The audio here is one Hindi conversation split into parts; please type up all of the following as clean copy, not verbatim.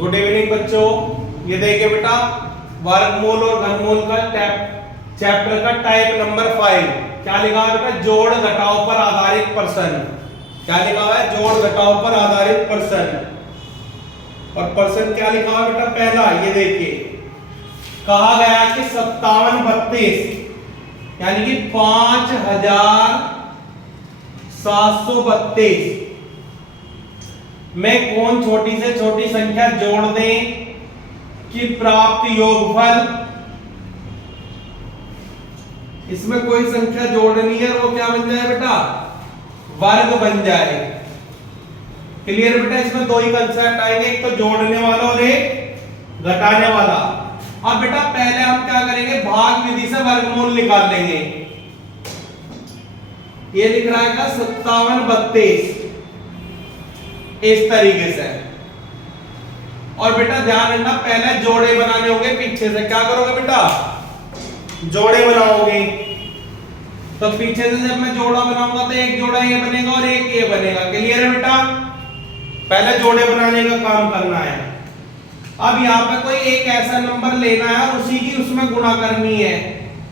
गुड इवनिंग बच्चों। ये देखिए बेटा, वर्गमूल और घनमूल का चैप्टर का टाइप नंबर 5 क्या लिखा है बेटा? जोड़ घटाव पर आधारित प्रश्न। क्या लिखा हुआ है? जोड़ घटाव पर आधारित प्रश्न। और प्रश्न क्या लिखा हुआ है बेटा? पहला ये देखिए, कहा गया कि 5732 यानी कि 5732 में कौन छोटी से छोटी संख्या जोड़ दें कि प्राप्त योगफल, इसमें कोई संख्या जोड़नी है और वो क्या बन जाए बेटा? वर्ग बन जाए। क्लियर बेटा? इसमें दो ही कंसेप्ट आएंगे, एक तो जोड़ने वाला और एक घटाने वाला। अब बेटा पहले हम क्या करेंगे? भाग विधि से वर्गमूल निकाल लेंगे। ये लिख रहा है 5732 इस तरीके से। और बेटा ध्यान रखना, पहले जोड़े बनाने होंगे पीछे से। क्या करोगे बेटा? जोड़े बनाओगे। तो पीछे से जब मैं जोड़ा बनाऊंगा तो एक जोड़ा ये बनेगा और एक ये बनेगा। क्लियर है बेटा? पहले जोड़े बनाने का काम करना है। अब यहाँ पे कोई एक ऐसा नंबर लेना है और उसी की उसमें गुणा करनी है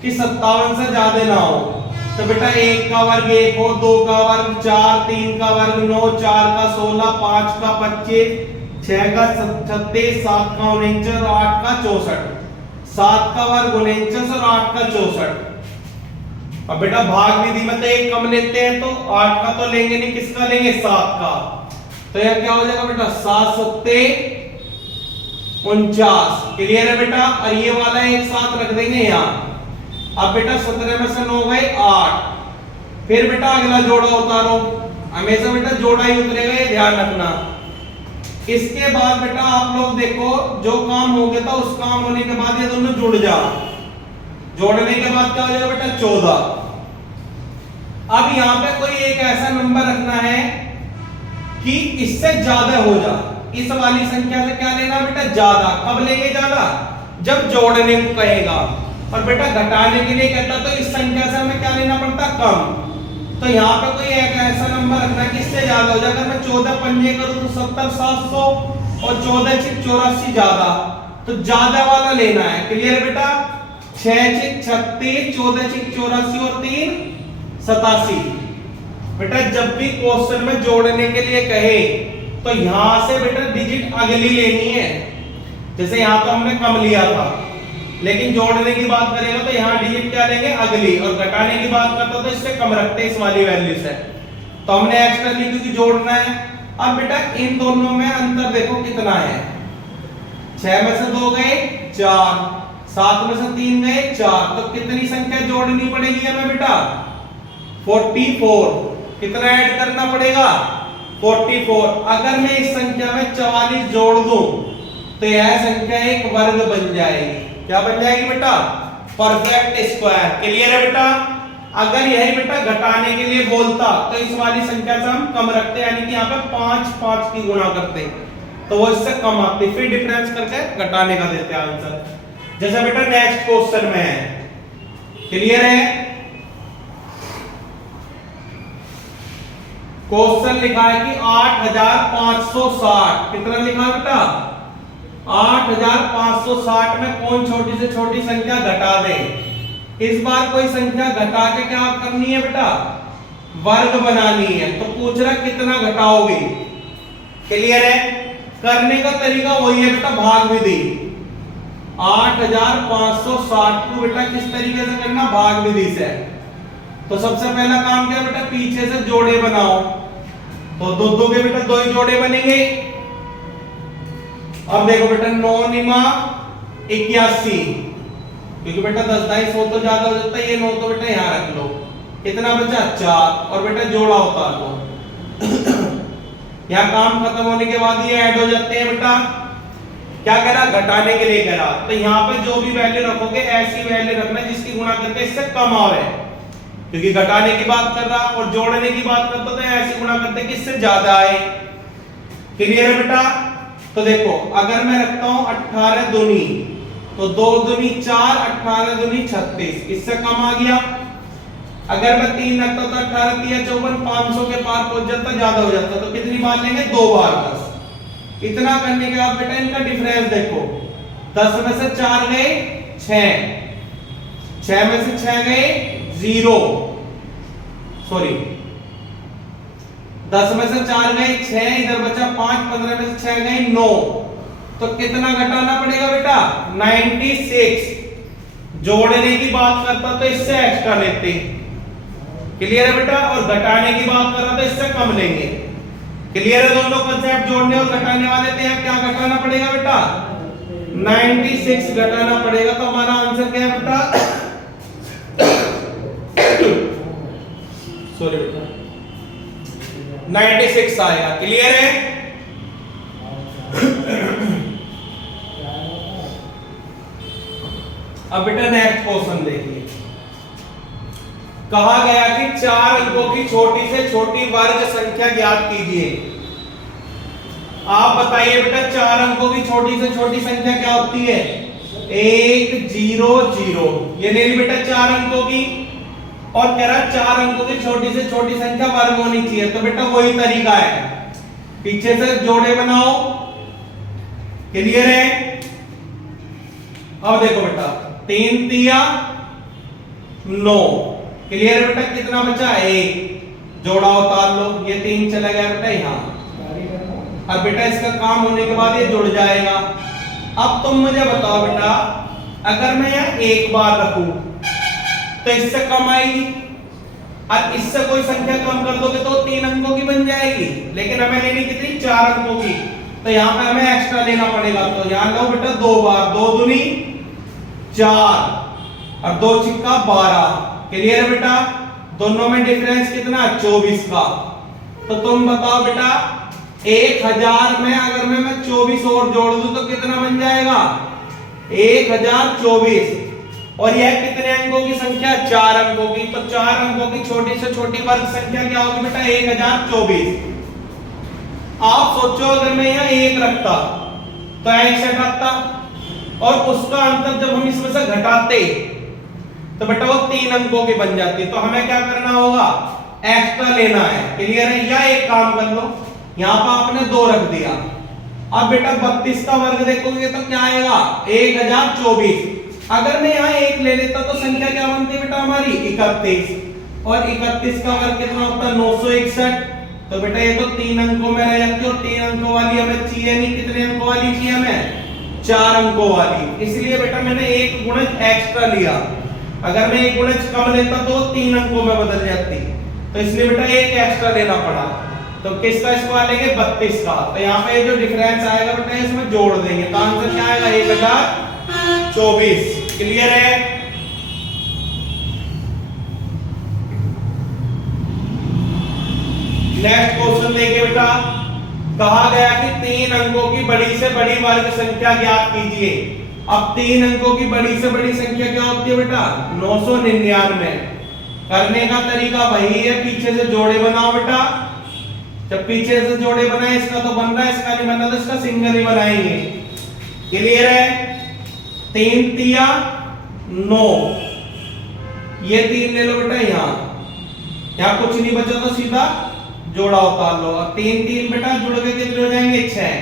कि 57 से ज्यादा ना हो। तो बेटा 1 का वर्ग 1 हो, 2 का वर्ग 4, 3 का वर्ग 9, 4 का 16, 5 का 25, 6 का 36, 7 का 49 और 8 का 64। 7 का वर्ग 49 और 8 का 64। अब बेटा भाग विधि में तो एक कम लेते हैं, तो 8 का तो लेंगे नहीं, किसका लेंगे? 7 का। तो यह क्या हो जाएगा बेटा? 7 सत्ते 49। क्लियर है बेटा? और ये वाला एक साथ रख देंगे यहाँ। अब बेटा 17 में से 9 गए 8। फिर बेटा अगला जोड़ा उतारो। हमेशा बेटा जोड़ा ही उतरेगा, ये ध्यान रखना। इसके बाद बेटा आप लोग देखो, जो काम हो गया था उस काम होने के बाद ये दोनों जुड़ जा। जोड़ने के बाद क्या हो जाएगा बेटा? 14। अब यहां पे कोई एक ऐसा नंबर रखना है कि इससे ज्यादा हो जा। इस वाली संख्या से क्या लेना बेटा? ज्यादा। कब लेंगे ज्यादा? जब जोड़ने को कहेगा। और बेटा घटाने के लिए कहता तो इस संख्या से हमें क्या लेना पड़ता? कम। तो यहाँ पे कोई एक ऐसा नंबर रखना है कि इससे ज्यादा हो जाए। अगर मैं 14 पंजे करूं तो 70 700 और 14 6 84 ज्यादा, तो ज्यादा वाला लेना है। क्लियर है बेटा? 6 6 36, 14 6 84 और 3 87। बेटा जब भी क्वेश्चन में जोड़ने के लिए कहे तो यहां से बेटा डिजिट अगली लेनी है। जैसे यहां तो हमने कम लिया था, लेकिन जोड़ने की बात करेगा तो यहां डिजिट क्या लेंगे? अगली। और घटाने की बात करता तो इससे कम रखते हैं, इस वाली वैल्यू से। तो हमने एक्स्ट्रा ली क्योंकि जोड़ना है। अब बेटा इन दोनों में अंतर देखो कितना है। 6 में से 2 गए 4, 7 में से 3 गए 4। तो कितनी संख्या जोड़नी पड़ेगी हमें बेटा? 44। कितना ऐड करना पड़ेगा? 44। अगर मैं इस संख्या में 44 जोड़ दूं तो यह संख्या एक वर्ग बन जाएगी। क्या बन जाएगी बेटा? Perfect square. क्लियर है बेटा? अगर यही बेटा घटाने के लिए बोलता तो इस वाली संख्या से हम कम रखते, यानी कि यहाँ पे 5 5 की गुणा करते तो वो इससे कम आती, फिर डिफरेंस करके घटाने का देते आंसर। जैसे बेटा नेक्स्ट क्वेश्चन में है। क्लियर है? क्वेश्चन लिखा है कि 8560। कितना लिखा है बेटा? 8560 में कौन छोटी से छोटी संख्या घटा दे। इस बार कोई संख्या घटा के क्या करनी है बेटा? वर्ग बनानी है। तो पूछ रहा कितना घटाओगे। क्लियर है? करने का तरीका वही है बेटा, भाग विधि। 8560 को बेटा किस तरीके से करना? भाग विधि से। तो सबसे पहला काम क्या बेटा? पीछे से जोड़े बनाओ। तो दो के बेटा 2 ही जोड़े बनेंगे। अब देखो बेटा 9 निमा 81, क्योंकि बेटा 10 22 हो तो ज्यादा हो जाता है। ये 9 तो बेटा यहां रख लो। कितना बचा? 4। और बेटा जोड़ा उतार लो। यहां काम खत्म होने के बाद ये ऐड हो जाते हैं बेटा। क्या करा? घटाने के लिए करा। तो यहाँ पे जो भी वैल्यू रखोगे ऐसी वैल्यू रखना जिसकी गुणा करके इससे कम आवे, क्योंकि घटाने की बात कर रहा और जोड़ने की बात करता तो ऐसी गुणा करते कि इससे ज्यादा आए। क्लियर है बेटा? तो देखो अगर मैं रखता हूं 18 दूनी तो 2 दूनी 4, 18 दूनी 36, इससे कम आ गया। अगर मैं 3 रखता तो 18 3 54, 500 के पार पहुंच जाता, ज्यादा हो जाता। तो कितनी बार लेंगे? 2 बार बस। इतना करने के बाद बेटा इनका डिफरेंस देखो, 10 में से 4 गए 6, 6 में से 6 गए 0, सॉरी 10 में से 4 गए 6, इधर बचा 5, 15 में से 6 गए 9, तो कितना घटाना पड़ेगा बेटा 96। जोड़ने की बात करता तो इससे एक्स्ट्रा लेते, क्लियर है बेटा, और घटाने की बात कर रहा तो इससे कम लेंगे। क्लियर है दोनों कांसेप्ट, जोड़ने और घटाने वाले, तो यहाँ क्या घटाना पड़ेगा बेटा 96 घटाना पड़ेगा। तो हमारा आंसर क्या है बेटा सॉरी बेटा 96 आएगा। क्लियर है? अब बेटा नेक्स्ट क्वेश्चन देखिए, कहा गया कि 4 अंकों की छोटी से छोटी वर्ग संख्या ज्ञात कीजिए। आप बताइए बेटा 4 अंकों की छोटी से छोटी संख्या क्या होती है 1 0 0, ये ले ली बेटा 4 अंकों की, और कह रहा 4 अंकों की छोटी से छोटी संख्या वर्ग होनी चाहिए। तो बेटा वही तरीका है, पीछे से जोड़े बनाओ। क्लियर है? अब देखो बेटा 3 तिया 9, क्लियर है बेटा, कितना बचा 1, जोड़ा उतार लो, ये 3 चला गया बेटा यहाँ। अब बेटा इसका काम होने के बाद ये जुड़ जाएगा। अब तुम मुझे बताओ बेटा, अगर मैं यहाँ एक बार रखूं तो इससे कम आएगी, और इससे कोई संख्या कम कर दोगे तो 3 अंकों की बन जाएगी, लेकिन हमें लेनी कितनी 4 अंकों की, तो यहाँ पे हमें एक्स्ट्रा लेना पड़ेगा। तो यहाँ लो बेटा 2 बार, 2 दूनी 4 और 2 छिक्का 12। क्लियर है बेटा? दोनों में डिफरेंस कितना 24 का। तो तुम बताओ बेटा 1000 में अगर मैं 24 और जोड़ दूं तो कितना बन जाएगा 1024, और यह कितने अंकों की संख्या 4 अंकों की। तो 4 अंकों की छोटी से छोटी वर्ग संख्या क्या होगी बेटा 1024। आप सोचो अगर मैं यहाँ 1 रखता तो 61 रखता, और उसका अंतर जब हम इसमें से घटाते तो बेटा वो 3 अंकों की बन जाती है। तो हमें क्या करना होगा एक्स्ट्रा लेना है। क्लियर है? या एक काम कर लो, यहाँ पर आपने 2 रख दिया, अब बेटा 32 का वर्ग देखोगे तो क्या आएगा 1024। अगर मैं यहाँ 1 ले लेता तो संख्या क्या बनती है बेटा हमारी 31, और 31 का वर्ग कितना होता है 961। तो बेटा ये तो 3 अंकों में रह जाती है, और 3 अंकों वाली हमें चाहिए नहीं, कितने अंकों वाली चाहिए हमें 4 अंकों वाली। इसलिए बेटा मैंने एक गुणज एक्स्ट्रा लिया, अगर मैं एक गुणज कम लेता तो 3 अंकों में बदल जाती, तो इसलिए बेटा एक एक्स्ट्रा लेना पड़ा। तो किसका इसको लेंगे 32 का, तो यहाँ पे जो डिफरेंस आएगा बेटा इसमें जोड़ देंगे, तो आंसर क्या आएगा 1024। क्लियर है? नेक्स्ट क्वेश्चन देखिए बेटा, कहा गया कि 3 अंकों की बड़ी से बड़ी वर्ग संख्या ज्ञात कीजिए। अब 3 अंकों की बड़ी से बड़ी संख्या क्या होती है बेटा 999। करने का तरीका वही है, पीछे से जोड़े बनाओ बेटा। जब पीछे से जोड़े बनाए, इसका तो बन रहा है, इसका नहीं बन रहा, तो इसका सिंगल ही बनाएंगे। क्लियर है? 3 तिया 9, ये 3 ले लो बेटा, यहाँ कुछ नहीं बचा तो सीधा जोड़ा उतार लो। अब 3 3 बेटा जुड़ के कितने हो जाएंगे 6।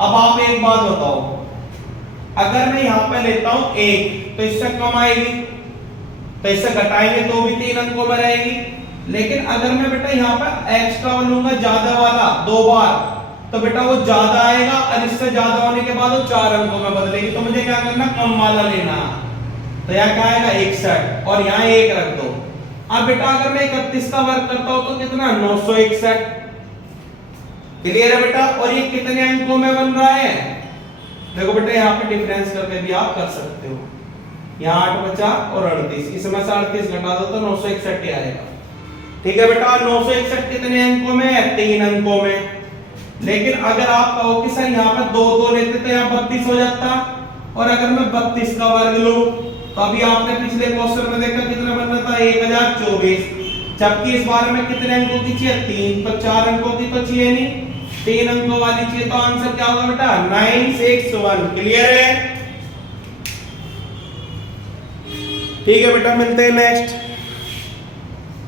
अब आप एक बात बताओ, अगर मैं यहाँ पे लेता हूं 1 तो इससे कम आएगी, तो इससे घटाएंगे तो भी 3 अंकों में रहेगी। लेकिन अगर मैं बेटा यहाँ पे एक्स्ट्रा लूंगा ज्यादा वाला 2 बार, तो बेटा वो ज्यादा आएगा, और इससे ज्यादा होने के बाद वो 4 अंकों में बदलेगी। तो मुझे क्या करना कम वाला लेना, तो यहाँ क्या आएगा 61, और यहाँ 1 रख दो। अब बेटा अगर मैं 31 का वर्ग करता हूं तो कितना 961। क्लियर है बेटा? और ये कितने अंकों में बन रहा है देखो बेटा, यहाँ पे डिफरेंस करके भी आप कर सकते हो। यहाँ 8 बचा और 38, इसमें से 38 घटा दो तो 961 ही आएगा। ठीक है बेटा? 961 कितने अंकों में है 3 अंकों में। लेकिन अगर आप कहो कि सर यहाँ पे 2 2 लेते तो यहाँ 32 हो जाता, और अगर मैं 32 का वर्ग लूं तो अभी आपने पिछले क्वेश्चन में देखा कितना बन रहा था 1024, जबकि इस बार में कितने अंकों की चाहिए 3, तो 4 अंकों की तो चाहिए नहीं, 3 अंकों वाली चाहिए। तो आंसर क्या होगा बेटा 961। क्लियर है? ठीक है बेटा, मिलते हैं नेक्स्ट।